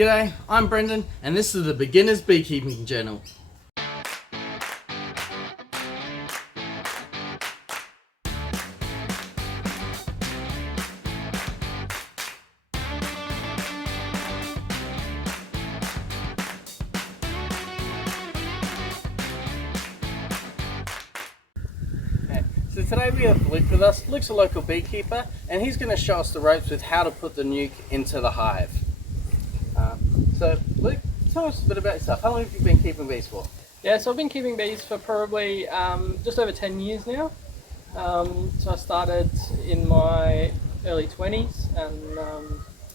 G'day, I'm Brendan and this is the Beginner's Beekeeping Channel. So today we have Luke with us. Luke's a local beekeeper and he's going to show us the ropes with how to put the nuke into the hive. So Luke, tell us a bit about yourself. How long have you been keeping bees for? Yeah, so I've been keeping bees for probably just over 10 years now. So I started in my early 20s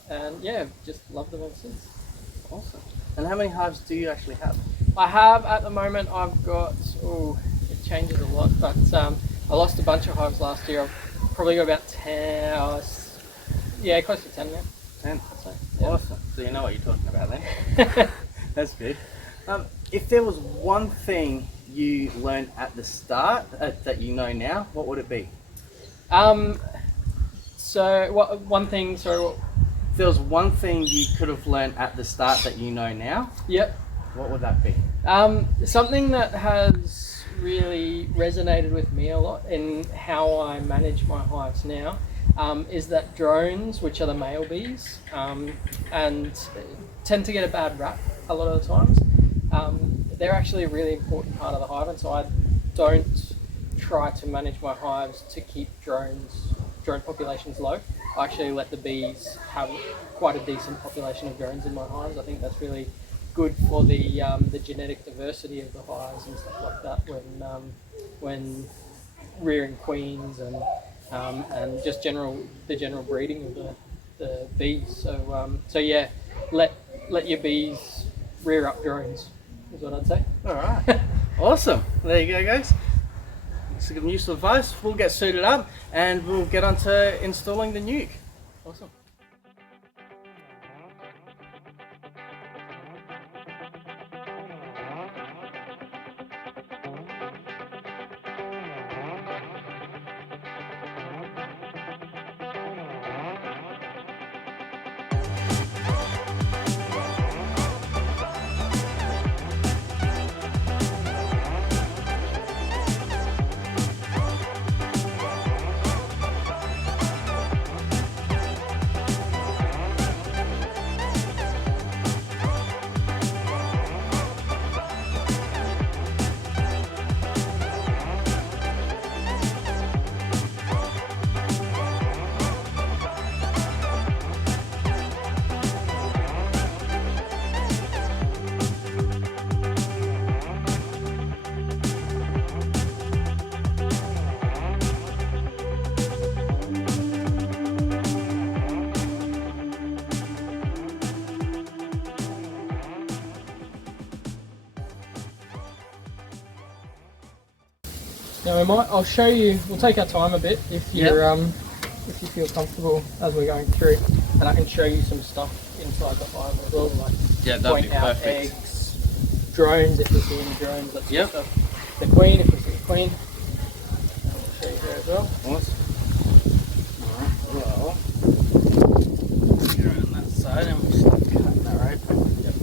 and yeah, just loved them ever since. Awesome. And how many hives do you actually have? I have at the moment, I've got, it changes a lot, but I lost a bunch of hives last year. I've probably got about 10, yeah, close to 10 now. 10? I'd say. Yeah. Awesome. So you know what you're talking about then. That's good. If there was one thing you learned at the start that you know now, what would it be? So one thing, sorry, what? If there was one thing you could have learned at the start that you know now, Yep. what would that be? Something that has really resonated with me a lot in how I manage my hives now is that drones, which are the male bees, and tend to get a bad rap a lot of the times. They're actually a really important part of the hive, and so I don't try to manage my hives to keep drone populations low. I actually let the bees have quite a decent population of drones in my hives. I think that's really good for the genetic diversity of the hives and stuff like that when rearing queens and just the general breeding of the bees. So yeah, let your bees rear up drones is what I'd say. All right. Awesome. There you go, guys. Some useful advice. We'll get suited up and we'll get on to installing the nuke. Awesome. Now I'll show you, we'll take our time a bit if you're if you feel comfortable as we're going through, and I can show you some stuff inside the hive as well, like that'd be out perfect. eggs, drones if we see any drones, that sort of Yep. stuff. The queen if we see the queen. And I'll show you here as well. Awesome. Alright, well, you're on that side and we'll start cutting that open. Yep.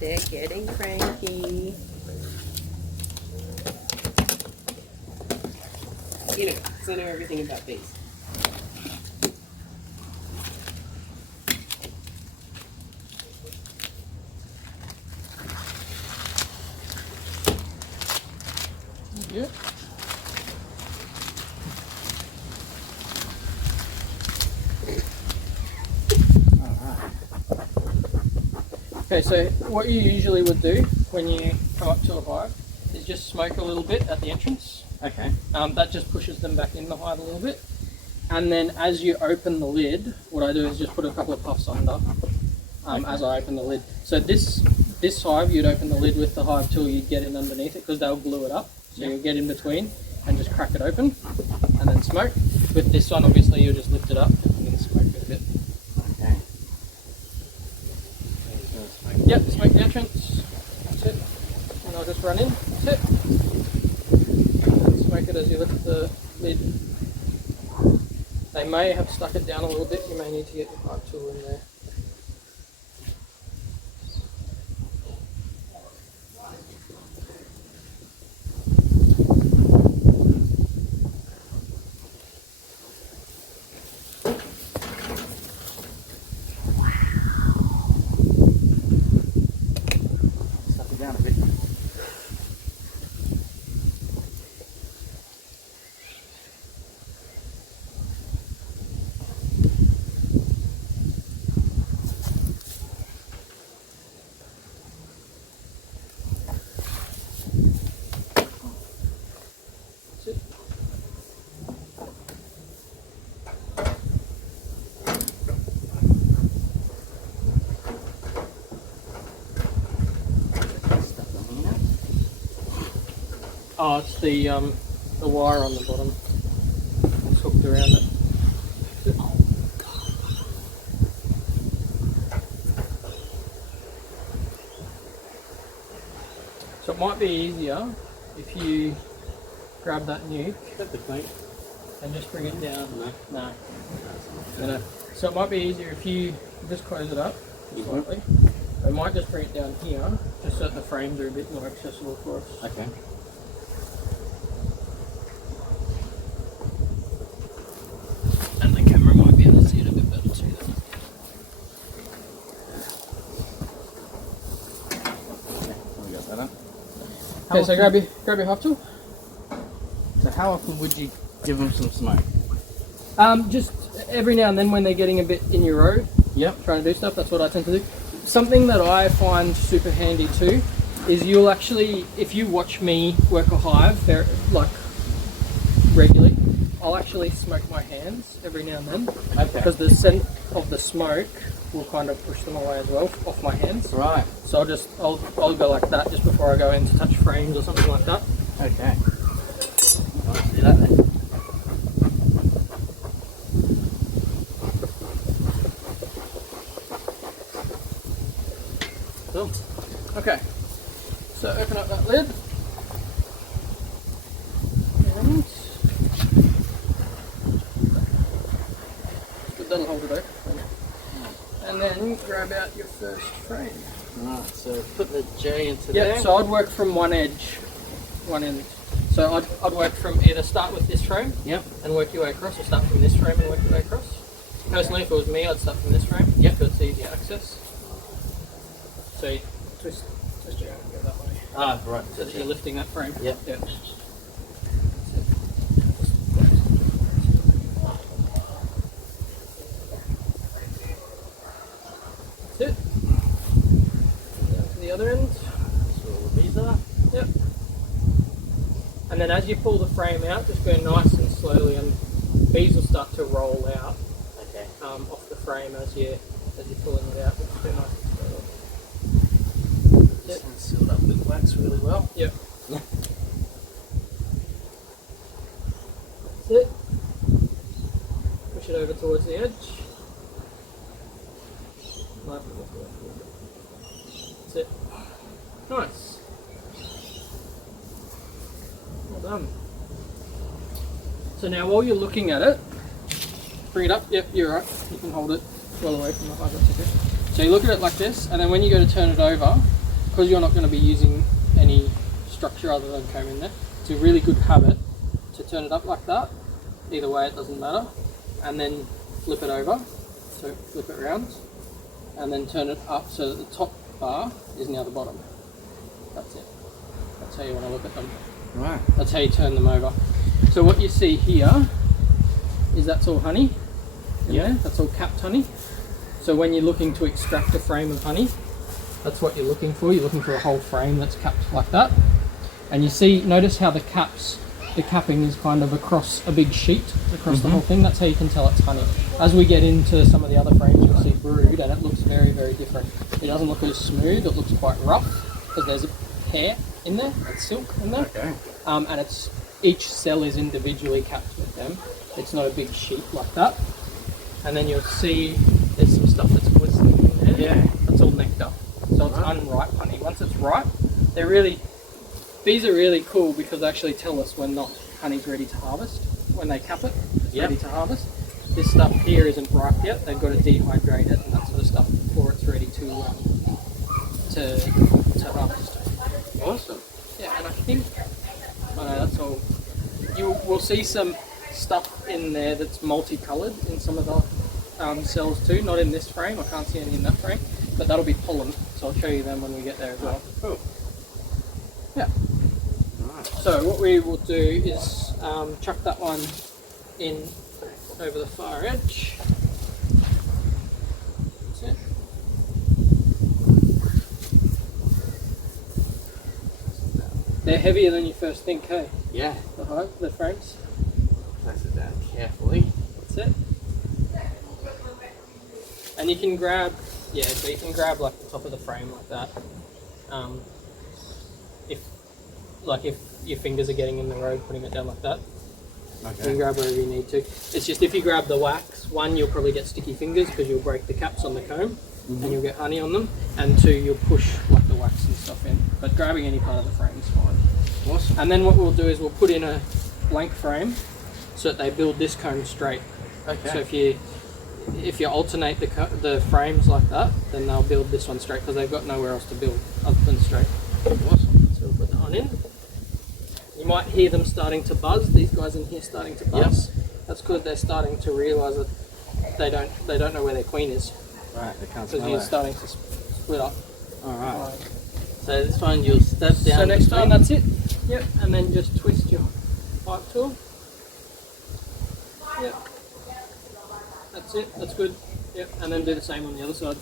They're getting cranky. You know, because I know everything about bees. Yeah. Okay, so what you usually would do when you come up to a hive is just smoke a little bit at the entrance. Okay. That just pushes them back in the hive a little bit. And then as you open the lid, what I do is just put a couple of puffs under as I open the lid. So this hive, you'd open the lid with the hive till you get in underneath it because they'll glue it up. So you'll get in between and just crack it open and then smoke. With this one, obviously, you'll just lift it up and then smoke it a bit. Okay. Yep, smoke the entrance. That's it. And I'll just run in. That's it. And smoke it as you lift the lid. They may have stuck it down a little bit. You may need to get your pipe tool in there. Stuff it down a bit. That's it. Stuff them in there. Oh, it's the wire on the bottom. It's hooked around it. That's it. So it might be easier if you grab that nuke Got the clean. and just bring it down. No. No. So it might be easier if you just close it up slightly. I might just bring it down here, just so that the frames are a bit more accessible for us. Okay. And the camera might be able to see it a bit better too. Okay, we got that up. Okay, so grab your hive tool. So how often would you give them some smoke? Just every now and then when they're getting a bit in your road, Yep. trying to do stuff, that's what I tend to do. Something that I find super handy too is you'll actually, if you watch me work a hive like regularly, I'll actually smoke my hands every now and then Okay. because the scent of the smoke will kind of push them away as well off my hands. Right. So I'll go like that just before I go in to touch frames or something like that. Okay. Let's do that then. Cool. Okay. So open up that lid. And that'll hold it open. And then grab out your first frame. Right, so put the J into Yeah, there. so I'd work from one edge, one end. So I'd work from either start with this frame Yep. and work your way across, or start from this frame and work your way across. Personally, if it was me, I'd start from this frame. Yep. So it's easy access. So you twist your arm and go that way. Ah, right. So that you're lifting that frame. Yep. Yeah. That's it. Down to the other end. That's where all the bees are. Yep. And then as you pull the frame out, just go nice and slowly, and bees will start to roll out Okay. off the frame as you're pulling it out. Just go nice and slowly. This one's sealed up with wax really well. Yep. That's it. Push it over towards the edge. That's it. Nice. Well done. So now while you're looking at it, bring it up. Yep, you're right. You can hold it well away from the hive. That's okay. So you look at it like this, and then when you go to turn it over, because you're not going to be using any structure other than comb in there, it's a really good habit to turn it up like that. Either way, it doesn't matter. And then flip it over. So flip it around, and then turn it up so that the top bar is now the bottom. That's it. That's how you want to look at them. Right. That's how you turn them over. So what you see here is that's all honey in there. That's all capped honey. So when you're looking to extract a frame of honey, that's what you're looking for. You're looking for a whole frame that's capped like that. And you see, notice how the capping is kind of across a big sheet, across the whole thing. That's how you can tell it's honey. As we get into some of the other frames, you'll see brood, and it looks very, very different. It doesn't look as smooth, it looks quite rough, because there's a hair in there, that's silk in there. Okay. And each cell is individually capped with them. It's not a big sheet like that. And then you'll see there's some stuff that's glistening in there. Yeah. That's all nectar. So it's unripe honey. Once it's ripe, bees are really cool because they actually tell us when honey's ready to harvest. When they cap it, it's ready to harvest. This stuff here isn't ripe yet. They've got to dehydrate it and that sort of stuff before it's ready to harvest. Awesome. Yeah, and I think that's all. You will see some stuff in there that's multicoloured in some of the cells too. Not in this frame. I can't see any in that frame, but that'll be pollen. So I'll show you them when we get there as well. Cool. Yeah. So what we will do is chuck that one in over the far edge. That's it. They're heavier than you first think, hey? Yeah. The frames. Place it down carefully. That's it. And you can grab, so you can grab like the top of the frame like that. If your fingers are getting in the road, putting it down like that. Okay. You can grab wherever you need to. It's just if you grab the wax, one, you'll probably get sticky fingers because you'll break the caps on the comb and you'll get honey on them, and two, you'll push like the wax and stuff in. But grabbing any part of the frame is fine. Awesome. And then what we'll do is we'll put in a blank frame so that they build this comb straight. Okay. So if you alternate the frames like that, then they'll build this one straight because they've got nowhere else to build other than straight. Awesome. So we'll put that one in. You might hear them starting to buzz. These guys in here starting to buzz. Yep. That's because they're starting to realise that they don't know where their queen is. Right, they can't smell because you're starting to split up. Alright. So this one you'll step down. So next time, that's it. Yep, and then just twist your pipe tool. Yep. That's it, that's good. Yep, and then do the same on the other side.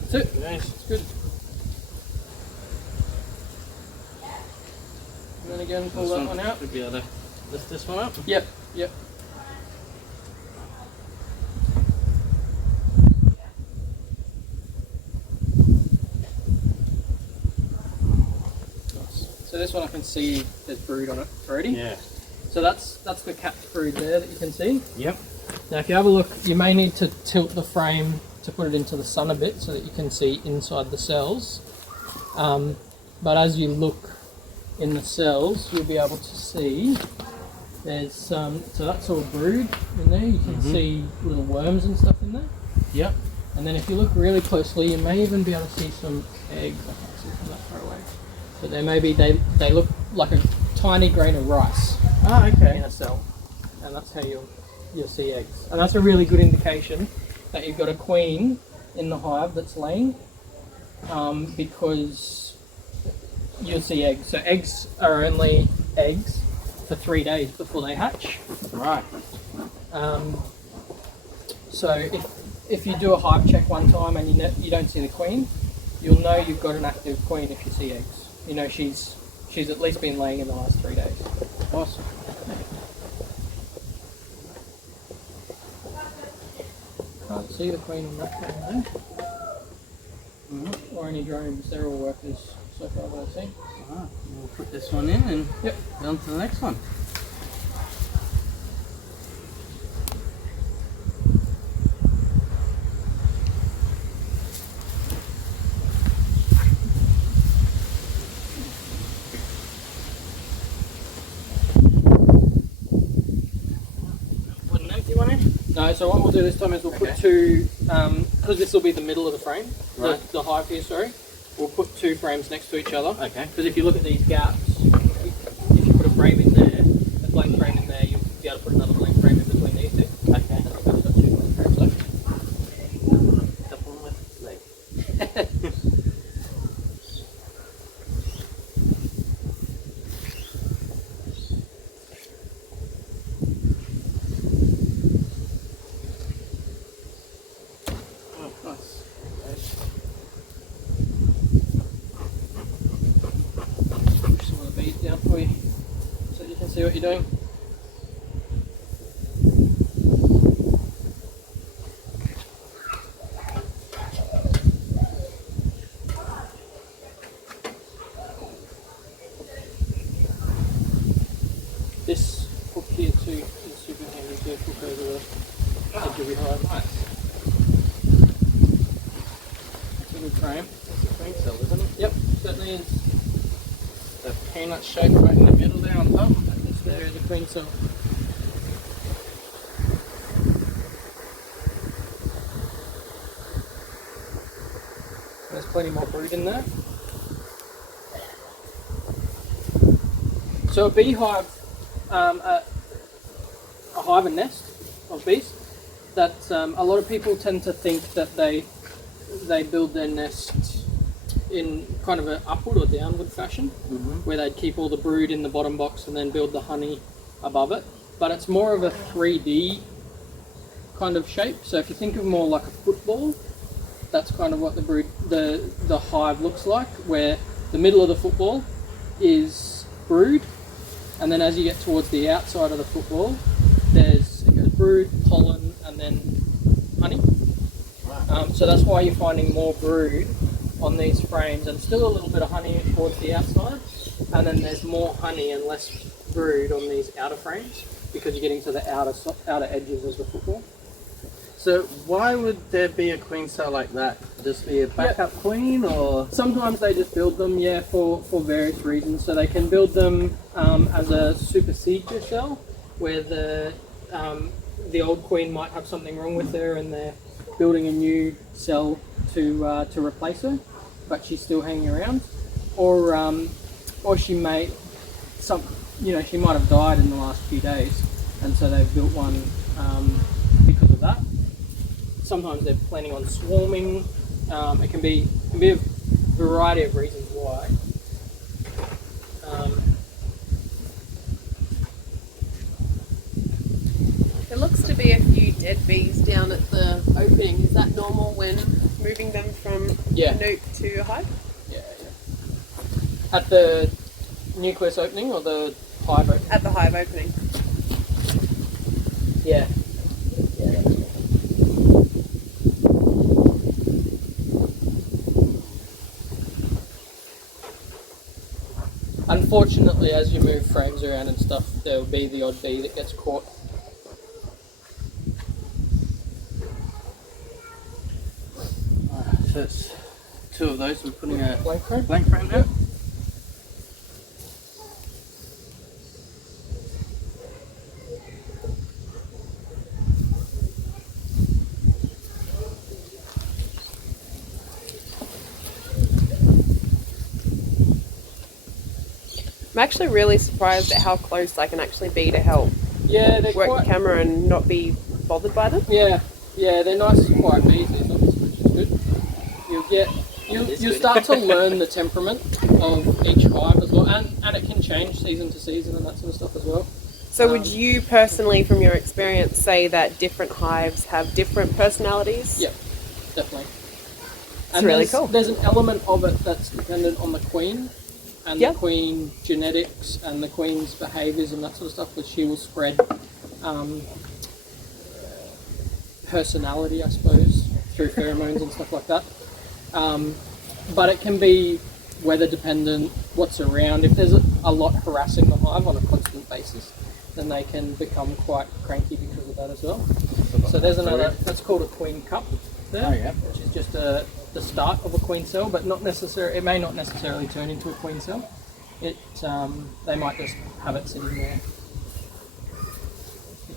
That's it. Nice. It's good. And then again, pull that one out. Should be able to lift this one up. Yep, yep. So this one I can see there's brood on it already. Yeah. So that's the capped brood there that you can see. Yep. Now if you have a look, you may need to tilt the frame to put it into the sun a bit so that you can see inside the cells. But as you look in the cells, you'll be able to see there's so that's all brood in there. You can see little worms and stuff in there. Yep. And then if you look really closely, you may even be able to see some eggs. I can't see from that far away. But they look like a tiny grain of rice in a cell, and that's how you'll see eggs. And that's a really good indication that you've got a queen in the hive that's laying, because you'll see eggs. So eggs are only eggs for 3 days before they hatch. Right. So if you do a hive check one time and you don't see the queen, you'll know you've got an active queen if you see eggs. You know she's at least been laying in the last 3 days. Awesome. Can't see the queen in that frame there. Or any drones. They're all workers so far that I've seen. Alright, we'll put this one in and Yep. go on to the next one. No, so what we'll do this time is we'll put two, because this will be the middle of the frame, right. the hive here, sorry, we'll put two frames next to each other. Okay. Because if you look at these gaps, if you put a frame in there, a blank frame in there, you'll be able to put another blank frame in between these two. Okay. what you're doing. This hook here too is super handy to hook over the edge of your hive. Nice. It's a good frame. It's a queen cell, isn't it? Yep, certainly is. The peanut shape right in the middle there on top. There is a queen cell. There's plenty more brood in there. So a beehive, a hive and nest of bees, that a lot of people tend to think that they build their nest in kind of an upward or downward fashion, where they'd keep all the brood in the bottom box and then build the honey above it. But it's more of a 3D kind of shape. So if you think of more like a football, that's kind of what the hive looks like, where the middle of the football is brood, and then as you get towards the outside of the football, it goes brood, pollen, and then honey. So that's why you're finding more brood on these frames, and still a little bit of honey towards the outside, and then there's more honey and less brood on these outer frames, because you're getting to the outer edges of the football. So why would there be a queen cell like that? Just be a backup queen, or? Sometimes they just build them, for various reasons. So they can build them as a supersedure cell, where the old queen might have something wrong with her and they're building a new cell to replace her, but she's still hanging around. Or she may, she might have died in the last few days, and so they've built one because of that. Sometimes they're planning on swarming. It can be a variety of reasons why. There looks to be a few dead bees down at the opening. Is that normal when moving them from a nuke to a hive? Yeah. At the nucleus opening or the hive opening? At the hive opening. Yeah. Unfortunately, as you move frames around and stuff, there will be the odd bee that gets caught. So it's two of those. We're putting a Blank frame? blank frame down. I'm actually really surprised at how close I can actually be to help Yeah, they're work quite... the camera and not be bothered by them. Yeah, they're nice and quiet bees, these ones, which is good. You'll start to learn the temperament of each hive as well, and it can change season to season and that sort of stuff as well. So would you personally, from your experience, say that different hives have different personalities? Yeah, definitely. It's really cool. There's an element of it that's dependent on the queen, and the queen genetics and the queen's behaviours and that sort of stuff, which she will spread personality, I suppose, through pheromones and stuff like that. But it can be weather dependent, what's around. If there's a lot harassing the hive on a constant basis, then they can become quite cranky because of that as well. So there's another, that's called a queen cup there, which is just the start of a queen cell, but not necessarily, it may not necessarily turn into a queen cell. They might just have it sitting there.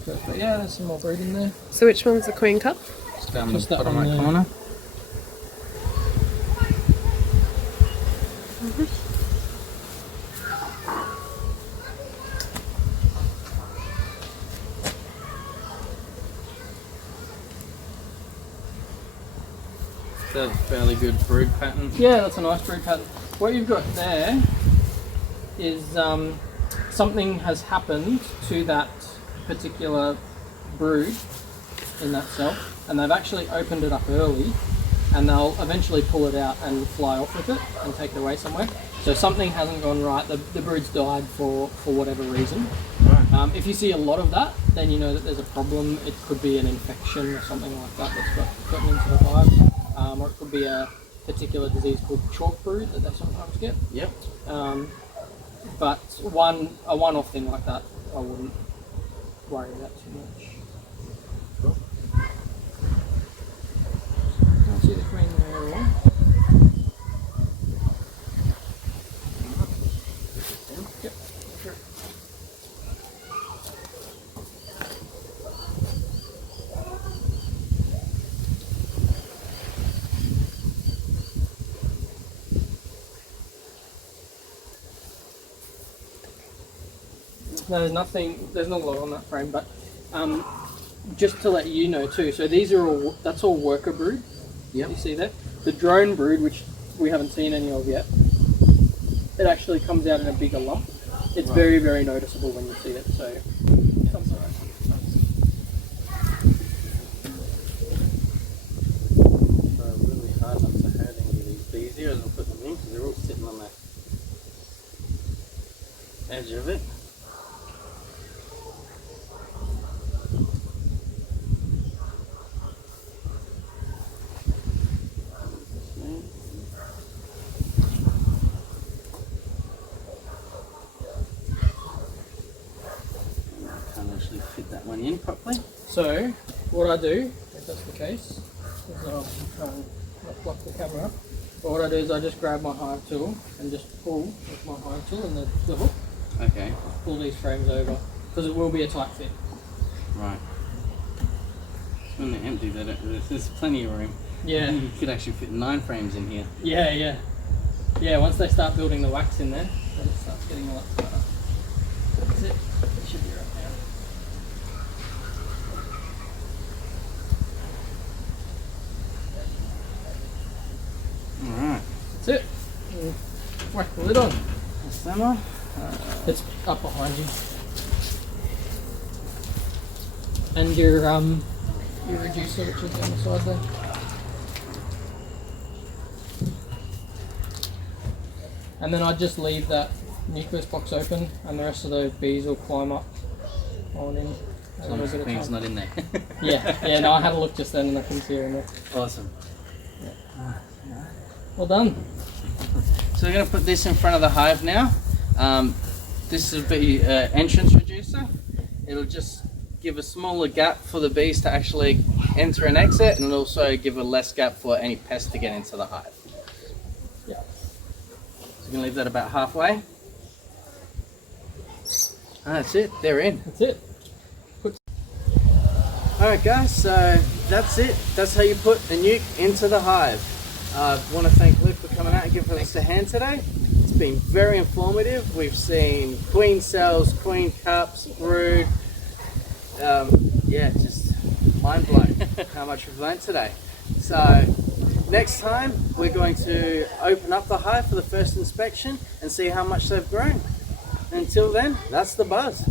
But yeah, there's some more brood in there. So which one's the queen cup? Just down Just the that bottom one right there. corner. That's a fairly good brood pattern. Yeah, that's a nice brood pattern. What you've got there is something has happened to that particular brood in that cell, and they've actually opened it up early, and they'll eventually pull it out and fly off with it and take it away somewhere. So something hasn't gone right. The brood's died for whatever reason. Right. If you see a lot of that, then you know that there's a problem. It could be an infection or something like that that's gotten into the hive, or it could be a particular disease called chalk brood that they sometimes get. Yep. But a one-off thing like that, I wouldn't worry about too much. Cool. Can't see the queen there at all. Yep. Sure. No, there's not a lot on that frame, but just to let you know too, so that's all worker brood. Yep. You see that? The drone brood, which we haven't seen any of yet, it actually comes out in a bigger lump. It's Right. very, very noticeable when you see it, so that's all right. So really hard not to hurt any of these bees here as I put them in because they're all sitting on the edge of it. Can't actually fit that one in properly. So, what I do, if that's the case, is I'll try and not block the camera up, but what I do is I just grab my hive tool and just pull with my hive tool and the hook, Okay. pull these frames over, because it will be a tight fit. Right. When they're empty, there's plenty of room. Yeah. You could actually fit 9 frames in here. Yeah. Yeah, once they start building the wax in there, then it starts getting a lot tighter. That's it. It should be right now. Alright. That's it. And whack the lid on. That's that one. It's up behind you. And your reducer, which is on the side there. And then I just leave that nucleus box open, and the rest of the bees will climb up on in. As long as the queen's not in there. Yeah. No, I had a look just then, and I couldn't see her in there. Awesome. Well done. So we're going to put this in front of the hive now. This will be an entrance reducer. It'll just give a smaller gap for the bees to actually enter and exit, and it'll also give a less gap for any pests to get into the hive. Yeah. So we're going to leave that about halfway. That's it, they're in. That's it. Alright guys, so that's it. That's how you put a nuke into the hive. I want to thank Luke for coming out and giving us a hand today. It's been very informative. We've seen queen cells, queen cups, brood. Yeah, just mind blown how much we've learned today. So next time we're going to open up the hive for the first inspection and see how much they've grown. Until then, that's the buzz.